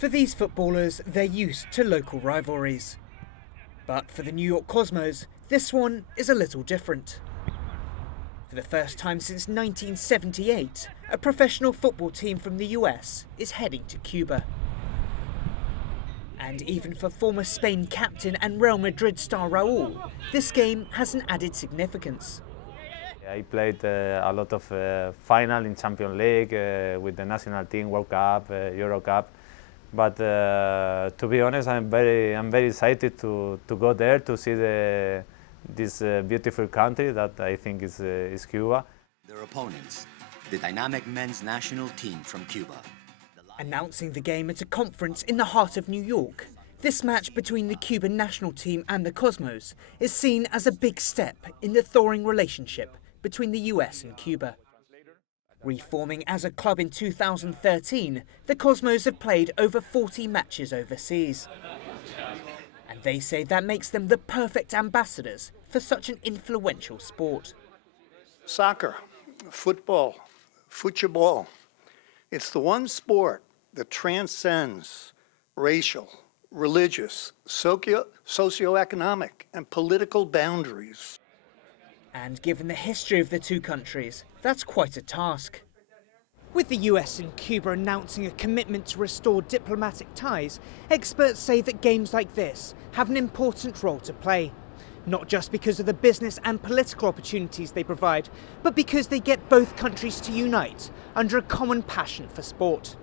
For these footballers, they're used to local rivalries. But for the New York Cosmos, this one is a little different. For the first time since 1978, a professional football team from the US is heading to Cuba. And even for former Spain captain and Real Madrid star Raul, this game has an added significance. I played a lot of final in Champions League with the national team, World Cup, Euro Cup. But to be honest, I'm very excited to go there to see this beautiful country that I think is Cuba. Their opponents, the dynamic men's national team from Cuba. Announcing the game at a conference in the heart of New York, this match between the Cuban national team and the Cosmos is seen as a big step in the thawing relationship between the US and Cuba. Reforming as a club in 2013, the Cosmos have played over 40 matches overseas. And they say that makes them the perfect ambassadors for such an influential sport. Soccer, football, football. It's the one sport that transcends racial, religious, socioeconomic, and political boundaries. And given the history of the two countries, that's quite a task. With the US and Cuba announcing a commitment to restore diplomatic ties, experts say that games like this have an important role to play. Not just because of the business and political opportunities they provide, but because they get both countries to unite under a common passion for sport.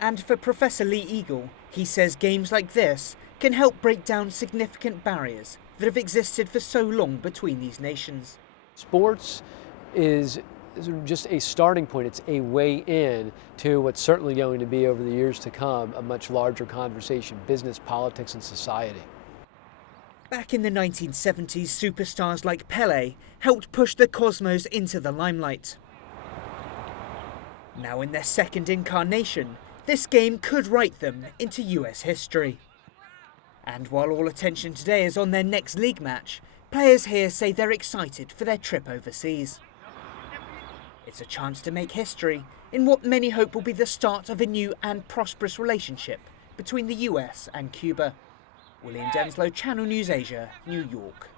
And for Professor Lee Eagle, he says games like this can help break down significant barriers that have existed for so long between these nations. Sports is just a starting point. It's a way in to what's certainly going to be over the years to come a much larger conversation, business, politics, and society. Back in the 1970s, superstars like Pelé helped push the Cosmos into the limelight. Now in their second incarnation, this game could write them into US history. And while all attention today is on their next league match, players here say they're excited for their trip overseas. It's a chance to make history in what many hope will be the start of a new and prosperous relationship between the US and Cuba. William Denselow, Channel News Asia, New York.